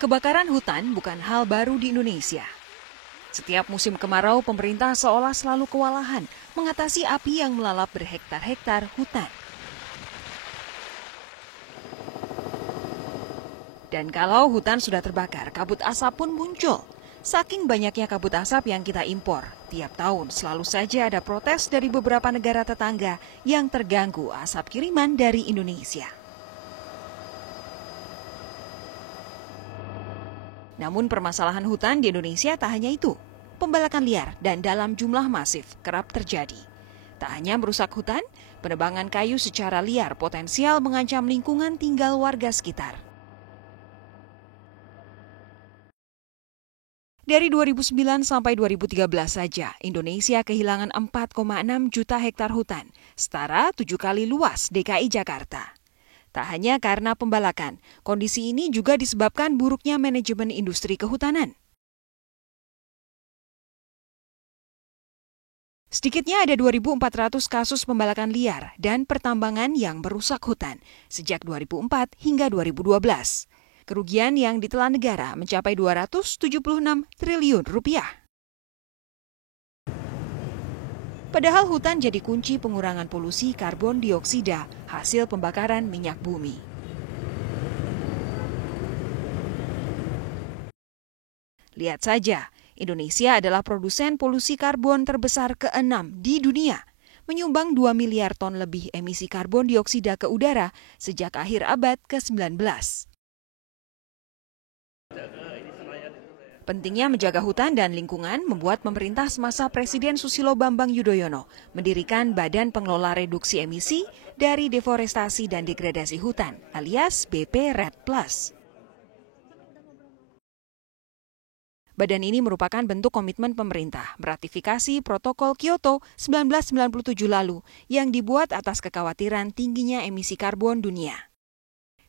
Kebakaran hutan bukan hal baru di Indonesia. Setiap musim kemarau, pemerintah seolah selalu kewalahan mengatasi api yang melalap berhektar-hektar hutan. Dan kalau hutan sudah terbakar, kabut asap pun muncul. Saking banyaknya kabut asap yang kita impor, tiap tahun selalu saja ada protes dari beberapa negara tetangga yang terganggu asap kiriman dari Indonesia. Namun permasalahan hutan di Indonesia tak hanya itu. Pembalakan liar dan dalam jumlah masif kerap terjadi. Tak hanya merusak hutan, penebangan kayu secara liar potensial mengancam lingkungan tinggal warga sekitar. Dari 2009 sampai 2013 saja, Indonesia kehilangan 4,6 juta hektar hutan, setara 7 kali luas DKI Jakarta. Tak hanya karena pembalakan, kondisi ini juga disebabkan buruknya manajemen industri kehutanan. Sedikitnya ada 2.400 kasus pembalakan liar dan pertambangan yang merusak hutan sejak 2004 hingga 2012. Kerugian yang ditelan negara mencapai 276 triliun rupiah. Padahal hutan jadi kunci pengurangan polusi karbon dioksida hasil pembakaran minyak bumi. Lihat saja, Indonesia adalah produsen polusi karbon terbesar ke-6 di dunia, menyumbang 2 miliar ton lebih emisi karbon dioksida ke udara sejak akhir abad ke-19. Pentingnya menjaga hutan dan lingkungan membuat pemerintah semasa Presiden Susilo Bambang Yudhoyono mendirikan Badan Pengelola Reduksi Emisi dari Deforestasi dan Degradasi Hutan alias BP RED+. Badan ini merupakan bentuk komitmen pemerintah meratifikasi Protokol Kyoto 1997 lalu yang dibuat atas kekhawatiran tingginya emisi karbon dunia.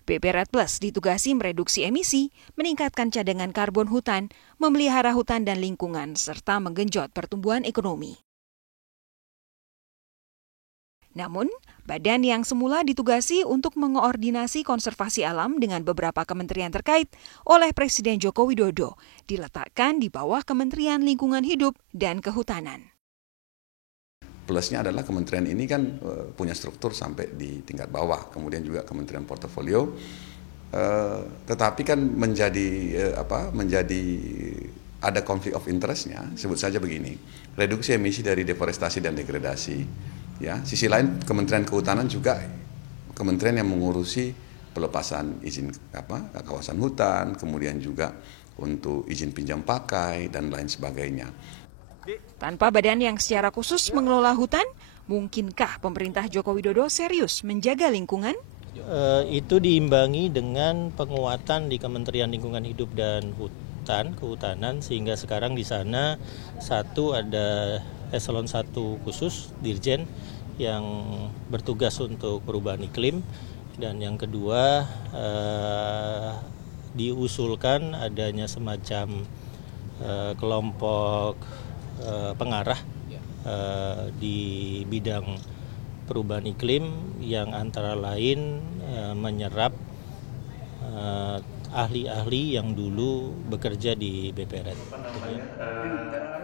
BP RED+ ditugasi mereduksi emisi, meningkatkan cadangan karbon hutan, memelihara hutan dan lingkungan, serta menggenjot pertumbuhan ekonomi. Namun, badan yang semula ditugasi untuk mengoordinasi konservasi alam dengan beberapa kementerian terkait oleh Presiden Joko Widodo diletakkan di bawah Kementerian Lingkungan Hidup dan Kehutanan. Plusnya adalah kementerian ini kan punya struktur sampai di tingkat bawah, kemudian juga kementerian portofolio, tetapi kan menjadi ada konflik of interest-nya, sebut saja begini, reduksi emisi dari deforestasi dan degradasi. Ya, sisi lain Kementerian Kehutanan juga kementerian yang mengurusi pelepasan izin kawasan hutan, kemudian juga untuk izin pinjam pakai dan lain sebagainya. Tanpa badan yang secara khusus mengelola hutan, mungkinkah pemerintah Joko Widodo serius menjaga lingkungan? Itu diimbangi dengan penguatan di Kementerian Lingkungan Hidup dan Kehutanan, sehingga sekarang di sana satu ada eselon 1 khusus Dirjen yang bertugas untuk perubahan iklim, dan yang kedua diusulkan adanya semacam kelompok pengarah di bidang perubahan iklim yang antara lain menyerap ahli-ahli yang dulu bekerja di BP RED.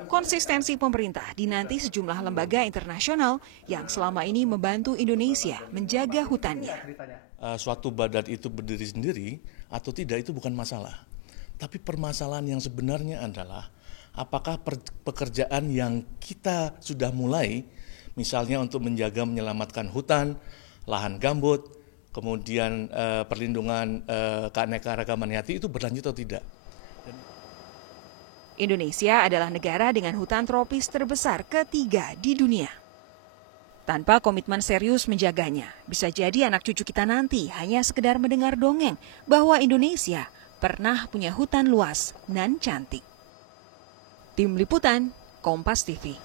Konsistensi pemerintah dinanti sejumlah lembaga internasional yang selama ini membantu Indonesia menjaga hutannya. Suatu badan itu berdiri sendiri atau tidak itu bukan masalah. Tapi permasalahan yang sebenarnya adalah apakah pekerjaan yang kita sudah mulai, misalnya untuk menjaga menyelamatkan hutan, lahan gambut, kemudian perlindungan keanekaragaman hayati itu berlanjut atau tidak. Indonesia adalah negara dengan hutan tropis terbesar ketiga di dunia. Tanpa komitmen serius menjaganya, bisa jadi anak cucu kita nanti hanya sekedar mendengar dongeng bahwa Indonesia pernah punya hutan luas dan cantik. Tim Liputan, Kompas TV.